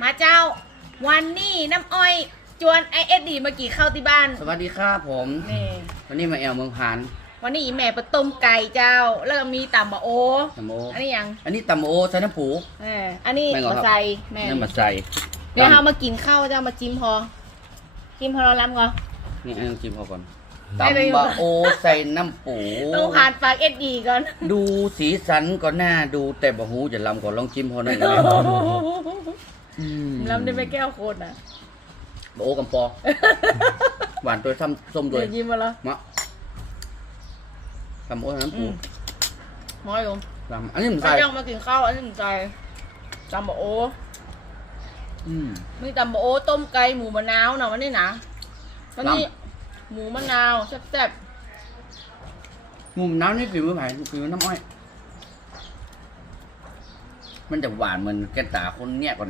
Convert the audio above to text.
มาเจ้า วันนี้น้ำอ้อย จวนไอเอสดีมากี่เข้าวที่บ้านสวัสดีครับผม นี่วันนี้มาแอลเมืองพานวันนี้อีแม่ไปต้มไก่เจ้า แล้วก็มีตำบะโอ ตำโออันนี้ยังอันนี้ตำโอใส่น้ำผูเอออันนี้แม่งเหรอมาครับใส่แม่น้ำมาใส่เดี๋ยวเรามากินข้าวเจ้ามาจิ้มพอ จิ้มพอเราล้ำก่อน นี่อันน้ำจิ้มเขาก่อนไม่ได้ตำบะโอใส่น้ำปูต้องผ่านปากเอสดีก่อน ดูสีสันก็น่าดูแต่บะหูจะลำก่อนลองจิ้มเขาหน่อยนะ อืมล้ำได้ไม่แก้วโคตรนะบะโอกำปอ หวานตัวซ้ำส้มด้วเดี๋ยยวยิ้มมาแล้วมะตำโอใส่น้ำอืปูมน้อยลงตำอันนี้ผมมาใส่เจ้ามากินข้าวอันนี้ผมใส่ตำบะโออืม มีตำบะโอต้มไก่หมูมะนาวนะวันนี้นะวันนี้ ล หมูมะนาวแซ่บมุมน้ำนี่ฝีมือไผ่ฝีมือน้ำอ้อย มันจะหวานเหมือนแกนตาคนเนี้ยก่อน